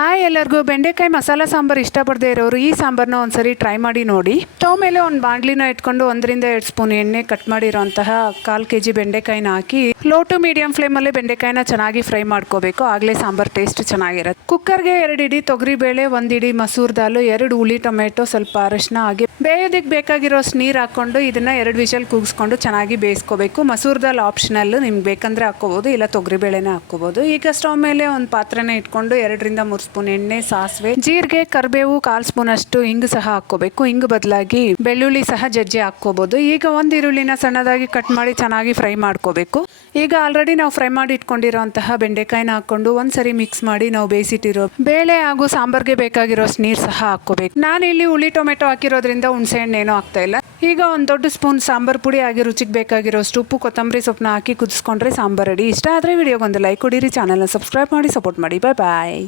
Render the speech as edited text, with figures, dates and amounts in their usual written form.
Hi ಎಲ್ಲರಿಗೂ ಬೆಂಡೆಕಾಯಿ ಮಸಾಲ ಸಾಂಬಾರು ಇಷ್ಟಪಡದೇ ಇರೋರು ಈ ಸಾಂಬಾರನ್ನ ಒಂದ್ಸರಿ ಟ್ರೈ ಮಾಡಿ ನೋಡಿ. ಸ್ಟವ್ ಮೇಲೆ ಒಂದು ಬಾಣಲಿನ ಇಟ್ಕೊಂಡು 1-2 ಸ್ಪೂನ್ ಎಣ್ಣೆ ಕಟ್ ಮಾಡಿರೋಂತಹ 1/4 kg ಬೆಂಡೆಕಾಯಿನ ಹಾಕಿ ಲೋ ಟು ಮೀಡಿಯಂ ಫ್ಲೇಮಲ್ಲಿ ಬೆಂಡೆಕಾಯಿನ ಚೆನ್ನಾಗಿ ಫ್ರೈ ಮಾಡ್ಕೋಬೇಕು. ಆಗಲೇ ಸಾಂಬಾರು ಟೇಸ್ಟ್ ಚೆನ್ನಾಗಿರುತ್ತೆ. ಕುಕ್ಕರ್ಗೆ 2 ಇಡಿ ತೊಗರಿಬೇಳೆ, 1 ಇಡಿ ಮಸೂರ್ ದಾಲು, 2 ಹುಳಿ ಟೊಮೆಟೊ, ಸ್ವಲ್ಪ ಅರಿಶಿನ ಹಾಕಿ ಬೇಯೋದಕ್ಕೆ ಬೇಕಾಗಿರೋಷ್ಟು ನೀರು ಹಾಕ್ಕೊಂಡು ಇದನ್ನ 2 ವಿಷಲ್ ಕೂಗಿಸ್ಕೊಂಡು ಚೆನ್ನಾಗಿ ಬೇಯಿಸ್ಕೋಬೇಕು. ಮಸೂರ್ ದಾಲ್ ಆಪ್ಷನಲ್, ನಿಮ್ಗೆ ಬೇಕಂದ್ರೆ ಹಾಕ್ಕೋಬೋದು, ಇಲ್ಲ ತೊಗರಿಬೇಳೆನೇ ಹಾಕ್ಕೋಬೋದು. ಈಗ ಸ್ಟವ್ ಮೇಲೆ ಒಂದು ಪಾತ್ರೆನ ಇಟ್ಕೊಂಡು 2-3 ಸ್ಪೂನ್ ಎಣ್ಣೆ, ಸಾಸಿವೆ, ಜೀರಿಗೆ, ಕರಿಬೇವು, 1/4 ಸ್ಪೂನ್ ಅಷ್ಟು ಹಿಂಗು ಸಹ ಹಾಕ್ಕೋಬೇಕು. ಹಿಂಗು ಬದಲಾಗಿ ಬೆಳ್ಳುಳ್ಳಿ ಸಹ ಜಜ್ಜಿ ಹಾಕ್ಕೋಬೋದು. ಈಗ 1 ಈರುಳ್ಳಿನ ಸಣ್ಣದಾಗಿ ಕಟ್ ಮಾಡಿ ಚೆನ್ನಾಗಿ ಫ್ರೈ ಮಾಡ್ಕೋಬೇಕು. ಈಗ ಆಲ್ರೆಡಿ ನಾವು ಫ್ರೈ ಮಾಡಿ ಇಟ್ಕೊಂಡಿರೋಂತಹ ಬೆಂಡೆಕಾಯಿನ ಹಾಕೊಂಡು ಒಂದ್ಸರಿ ಮಿಕ್ಸ್ ಮಾಡಿ ನಾವು ಬೇಯಿಸಿಟ್ಟಿರೋ ಬೇಳೆ ಹಾಗೂ ಸಾಂಬಾರ್ಗೆ ಬೇಕಾಗಿರೋಷ್ಟು ನೀರು ಸಹ ಹಾಕ್ಕೋಬೇಕು. ನಾನಿಲ್ಲಿ ಹುಳಿ ಟೊಮೆಟೊ ಹಾಕಿರೋದ್ರಿಂದ ಹುಣಸೆ ಹಣ್ಣು ಏನೂ ಆಗ್ತಾ ಇಲ್ಲ. ಈಗ 1 ದೊಡ್ಡ ಸ್ಪೂನ್ ಸಾಂಬಾರ್ ಪುಡಿ ಹಾಗೆ ರುಚಿಗೆ ಬೇಕಾಗಿರೋಷ್ಟು ಉಪ್ಪು, ಕೊತ್ತಂಬರಿ ಸೊಪ್ಪನ್ನ ಹಾಕಿ ಕುದಿಸ್ಕೊಂಡ್ರೆ ಸಾಂಬಾರ್ ರೆಡಿ. ಇಷ್ಟ ಆದರೆ ವಿಡಿಯೋಗೊಂದು ಲೈಕ್ ಕೊಡಿರಿ, ಚಾನಲ್ನ ಸಬ್ಸ್ಕ್ರೈಬ್ ಮಾಡಿ ಸಪೋರ್ಟ್ ಮಾಡಿ. ಬಾಯ್.